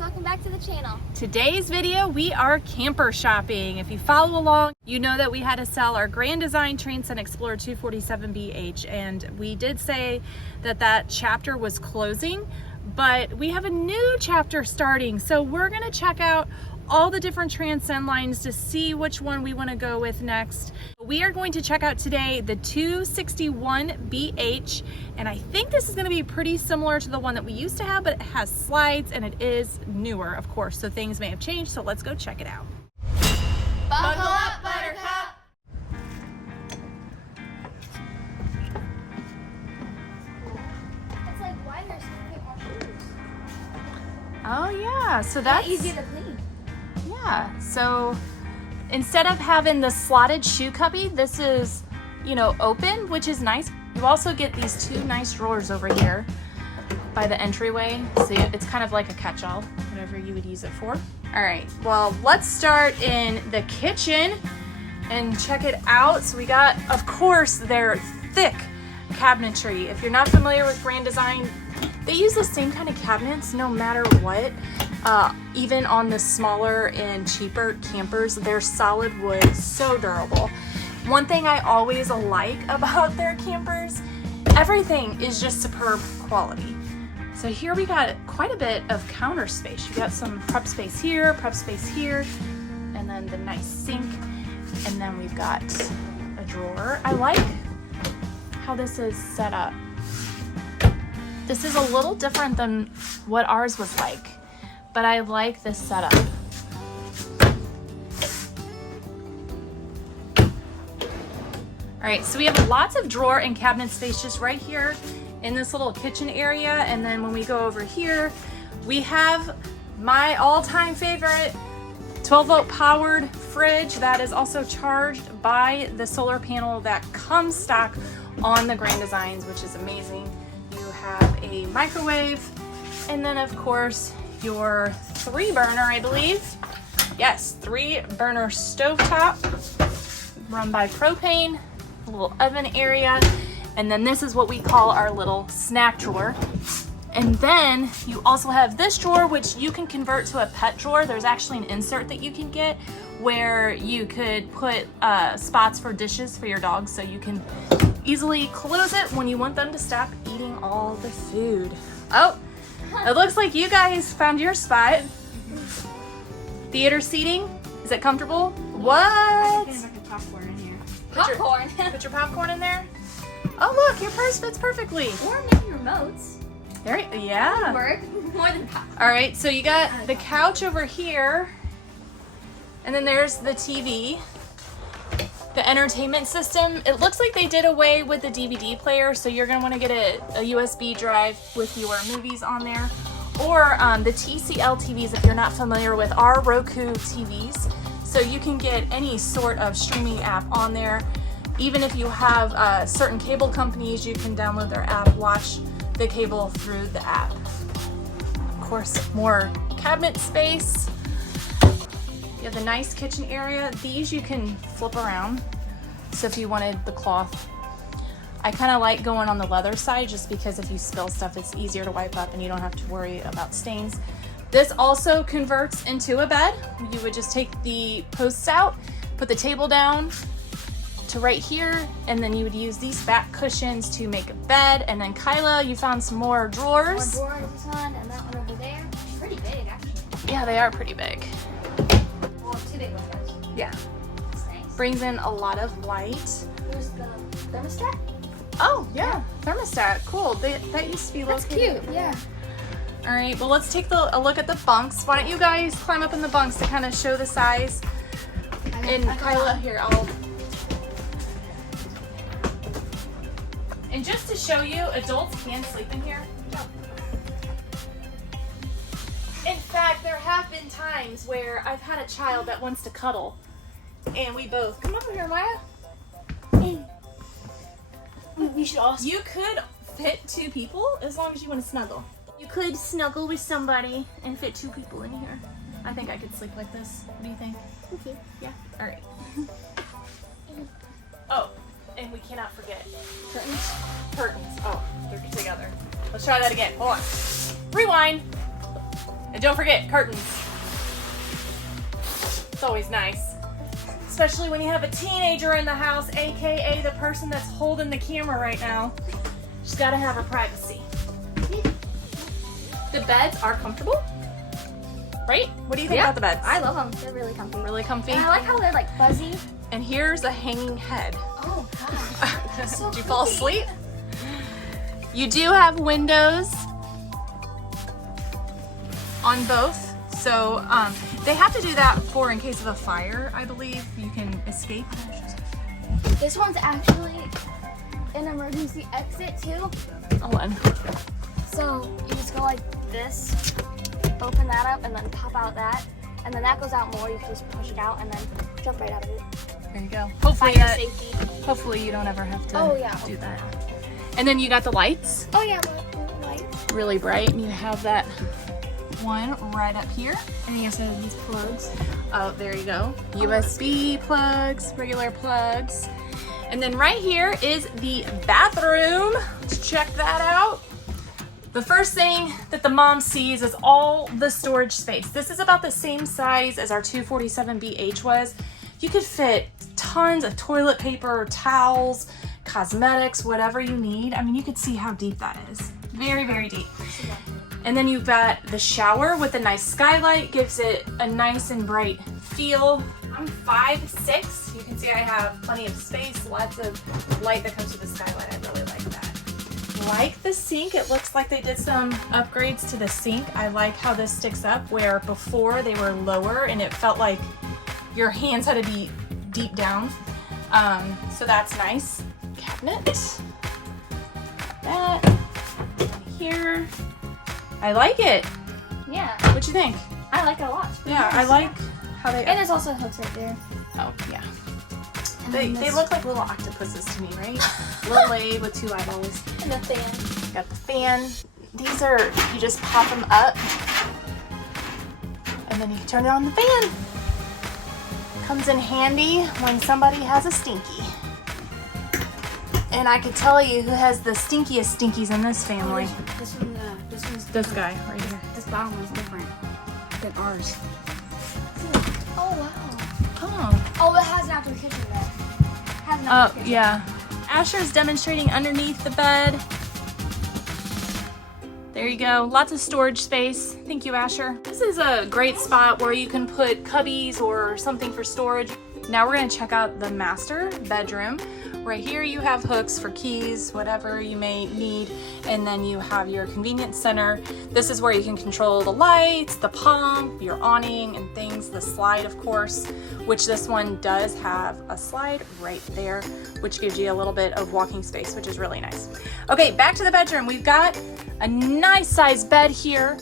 welcome back to the channel. Today's video, we are camper shopping. If you follow along, you know that we had to sell our Grand Designs Transcend Explorer 247bh, and we did say that that chapter was closing, but we have a new chapter starting. So we're gonna check out all the different Transcend lines to see which one we want to go with next. We are going to check out today the 261bh, and I think this is going to be pretty similar to the one that we used to have, but it has slides and it is newer, of course, so things may have changed. So let's go check it out. Buckle up, Buttercup! It's like why there's no wash shoes. Oh yeah, so that's easy to clean. Yeah, so instead of having the slotted shoe cubby, this is, you know, open, which is nice. You also get these two nice drawers over here by the entryway. So it's kind of like a catch-all, whatever you would use it for. All right, well, let's start in the kitchen and check it out. So we got, of course, their thick cabinetry. If you're not familiar with Grand Design, they use the same kind of cabinets no matter what. Even on the smaller and cheaper campers, they're solid wood, so durable. One thing I always like about their campers, everything is just superb quality. So here we got quite a bit of counter space. You got some prep space here, and then the nice sink, and then we've got a drawer. I like how this is set up. This is a little different than what ours was like, but I like this setup. All right, so we have lots of drawer and cabinet space just right here in this little kitchen area. And then when we go over here, we have my all-time favorite 12-volt powered fridge that is also charged by the solar panel that comes stock on the Grand Designs, which is amazing. You have a microwave, and then of course, your 3-burner, I believe. Yes, 3-burner stovetop run by propane, a little oven area, and then this is what we call our little snack drawer. And then you also have this drawer, which you can convert to a pet drawer. There's actually an insert that you can get where you could put spots for dishes for your dogs, so you can easily close it when you want them to stop eating all the food. Oh, it looks like you guys found your spot. Theater seating. Is it comfortable? What? I can put popcorn in here. Popcorn? Put your popcorn in there. Oh look, your purse fits perfectly. Or maybe remotes. There, yeah. Work more than popcorn. All right, so you got the couch over here, and then there's the TV. The entertainment system, it looks like they did away with the DVD player, so you're gonna wanna get a USB drive with your movies on there. Or the TCL TVs, if you're not familiar with our Roku TVs. So you can get any sort of streaming app on there. Even if you have certain cable companies, you can download their app, watch the cable through the app. Of course, more cabinet space. You have the nice kitchen area. These you can flip around. So if you wanted the cloth, I kind of like going on the leather side just because if you spill stuff, it's easier to wipe up and you don't have to worry about stains. This also converts into a bed. You would just take the posts out, put the table down to right here, and then you would use these back cushions to make a bed. And then Kyla, you found some more drawers. More drawers, this one, and that one over there. Pretty big, actually. Yeah, they are pretty big. Well, too big with us. Yeah. That's nice. Brings in a lot of light. Here's the thermostat. Oh, yeah. Thermostat. Cool. That used to be That's located. cute, yeah. All right, well, let's take a look at the bunks. Why don't you guys climb up in the bunks to kind of show the size? And Kyla, here, And just to show you, adults can sleep in here. In fact, there have been times where I've had a child that wants to cuddle, and we both come over here, Maya. We should also. You could fit 2 people as long as you want to snuggle. You could snuggle with somebody and fit 2 people in here. I think I could sleep like this. What do you think? Okay. Yeah. All right. Oh, and we cannot forget Curtains. curtains. Oh, they're together. Let's try that again. Hold on. Rewind. And don't forget curtains. It's always nice. Especially when you have a teenager in the house, AKA the person that's holding the camera right now. She's gotta have her privacy. The beds are comfortable, right? What do you think about the beds? I love them. They're really comfy. Really comfy. And I like how they're like fuzzy. And here's a hanging head. Oh gosh. So Did you fall asleep? You do have windows on both. So they have to do that for in case of a fire, I believe. You can escape. This one's actually an emergency exit too. Hold on. So you just go like this, open that up, and then pop out that. And then that goes out more. You can just push it out and then jump right out of it. There you go. Hopefully, Fire safety. hopefully you don't ever have to do that. And then you got the lights. Oh yeah, light. Really bright. And you have that one right up here. And you also have these plugs. Oh, there you go. USB plugs, regular plugs. And then right here is the bathroom. Let's check that out. The first thing that the mom sees is all the storage space. This is about the same size as our 247bh was. You could fit tons of toilet paper, towels, cosmetics, whatever you need. I mean, you could see how deep that is. Very, very deep. And then you've got the shower with a nice skylight, gives it a nice and bright feel. I'm 5'6". You can see I have plenty of space, lots of light that comes with the skylight. I really like that. Like the sink, it looks like they did some upgrades to the sink. I like how this sticks up, where before they were lower and it felt like your hands had to be deep down. So that's nice. Cabinet. That. Here. I like it. Yeah. What you think? I like it a lot. Yeah, nice. I like how they. And there's also hooks right there. Oh yeah. And They look like little octopuses to me, right? Little lady with 2 eyeballs. And the fan. Got the fan. These are, you just pop them up, and then you can turn it on the fan. Comes in handy when somebody has a stinky. And I could tell you who has the stinkiest stinkies in this family. This one's This guy right here. This bottom one's different than ours. Oh wow. Oh, it has an outdoor kitchen though. Has an outdoor kitchen. Yeah. Asher's demonstrating underneath the bed. There you go. Lots of storage space. Thank you, Asher. This is a great spot where you can put cubbies or something for storage. Now we're going to check out the master bedroom. Right here you have hooks for keys, whatever you may need, and then you have your convenience center. This is where you can control the lights, the pump, your awning and things, the slide of course, which this one does have a slide right there, which gives you a little bit of walking space, which is really nice. Okay, back to the bedroom. We've got a nice sized bed here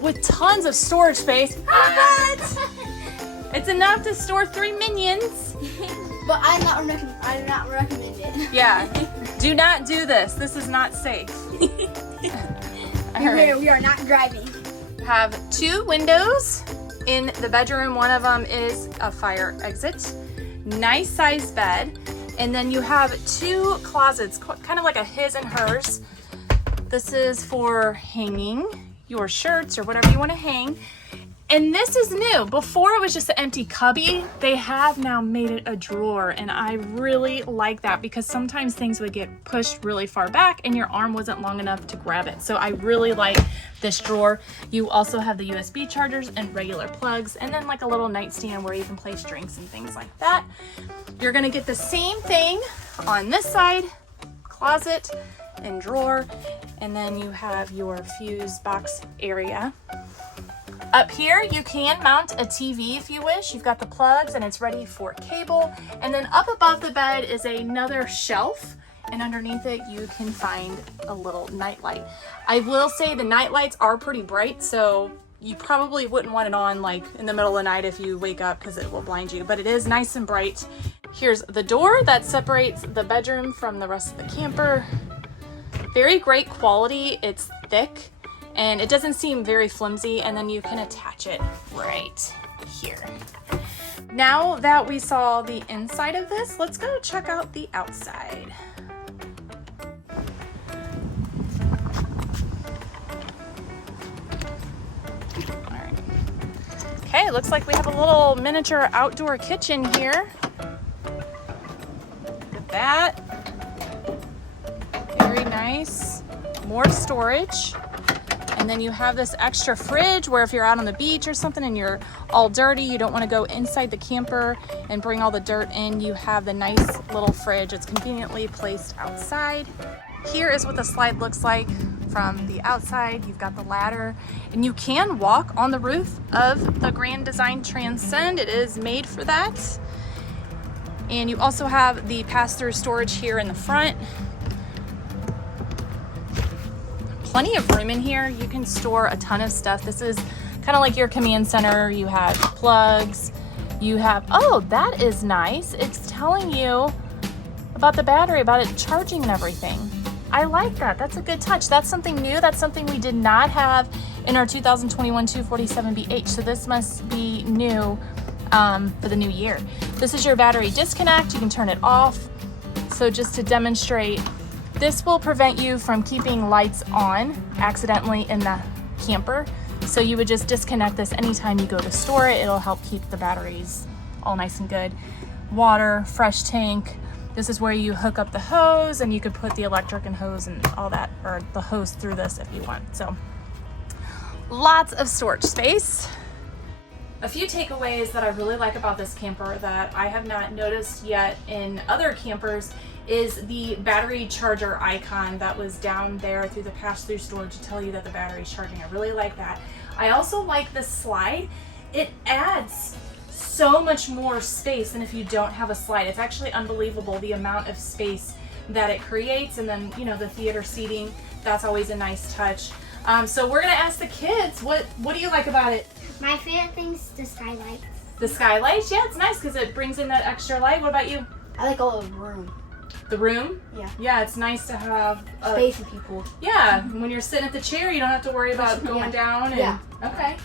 with tons of storage space. What? It's enough to store 3 minions. But I do not recommend it. Yeah, do not do this. This is not safe. We are not driving. Have 2 windows in the bedroom. One of them is a fire exit. Nice sized bed. And then you have 2 closets, kind of like a his and hers. This is for hanging your shirts or whatever you want to hang. And this is new. Before it was just an empty cubby. They have now made it a drawer, and I really like that because sometimes things would get pushed really far back and your arm wasn't long enough to grab it. So I really like this drawer. You also have the USB chargers and regular plugs, and then like a little nightstand where you can place drinks and things like that. You're gonna get the same thing on this side, closet and drawer, and then you have your fuse box area. Up here, you can mount a TV if you wish. You've got the plugs and it's ready for cable. And then up above the bed is another shelf, and underneath it you can find a little nightlight. I will say the nightlights are pretty bright, so you probably wouldn't want it on like in the middle of the night if you wake up because it will blind you, but it is nice and bright. Here's the door that separates the bedroom from the rest of the camper. Very great quality. It's thick. And it doesn't seem very flimsy, and then you can attach it right here. Now that we saw the inside of this, let's go check out the outside. Okay, it looks like we have a little miniature outdoor kitchen here. Look at that. Very nice. More storage. And then you have this extra fridge where if you're out on the beach or something and you're all dirty, you don't want to go inside the camper and bring all the dirt in, you have the nice little fridge. It's conveniently placed outside. Here is what the slide looks like from the outside. You've got the ladder and you can walk on the roof of the Grand Designs Transcend. It is made for that. And you also have the pass-through storage here in the front. Plenty of room in here. You can store a ton of stuff. This is kind of like your command center. You have plugs. You have, oh, that is nice. It's telling you about the battery, about it charging and everything. I like that. That's a good touch. That's something new. That's something we did not have in our 2021 247bh. So this must be new for the new year. This is your battery disconnect. You can turn it off. So just to demonstrate, this will prevent you from keeping lights on accidentally in the camper. So you would just disconnect this anytime you go to store it. It'll help keep the batteries all nice and good. Water, fresh tank. This is where you hook up the hose and you could put the electric and hose and all that, or the hose through this if you want. So lots of storage space. A few takeaways that I really like about this camper that I have not noticed yet in other campers is the battery charger icon that was down there through the pass-through storage to tell you that the battery is charging. I really like that. I also like the slide. It adds so much more space than if you don't have a slide. It's actually unbelievable the amount of space that it creates, and then, you know, the theater seating, that's always a nice touch. So we're gonna ask the kids, what do you like about it? My favorite thing's the skylights. The skylights? Yeah, it's nice because it brings in that extra light. What about you? I like all the room. The room? Yeah. Yeah, it's nice to have Space for people. Yeah, when you're sitting at the chair, you don't have to worry about going down. And, yeah. Okay.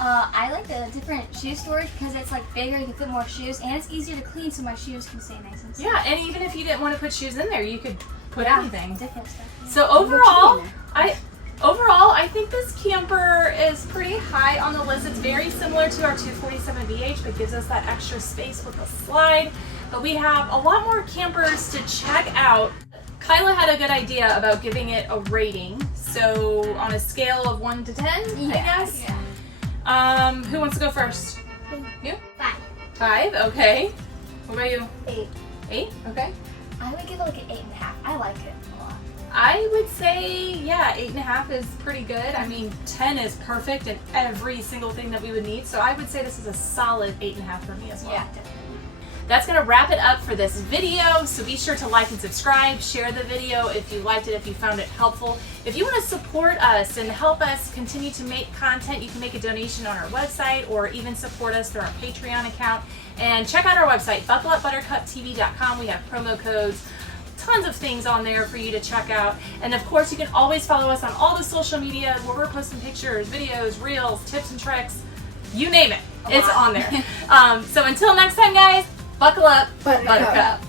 I like the different shoe storage because it's like bigger, you can fit more shoes, and it's easier to clean so my shoes can stay nice and safe. Yeah, and even if you didn't want to put shoes in there, you could put anything. Different stuff. Yeah. So overall, I think this camper is pretty high on the list. It's very similar to our 247bh, but gives us that extra space with the slide. But we have a lot more campers to check out. Kyla had a good idea about giving it a rating. So on a scale of 1 to 10, I guess. Yeah. Who wants to go first? You? 5. 5, okay. What about you? 8. 8, okay. I would give it like an 8.5. I like it a lot. I would say, yeah, 8.5 is pretty good. I mean, 10 is perfect in every single thing that we would need. So I would say this is a solid 8.5 for me as well. Yeah, definitely. That's gonna wrap it up for this video. So be sure to like and subscribe, share the video if you liked it, if you found it helpful. If you wanna support us and help us continue to make content, you can make a donation on our website or even support us through our Patreon account. And check out our website, buckleupbuttercuptv.com. We have promo codes, tons of things on there for you to check out. And of course, you can always follow us on all the social media where we're posting pictures, videos, reels, tips and tricks, you name it, it's on there. So until next time, guys, buckle up, Buttercup.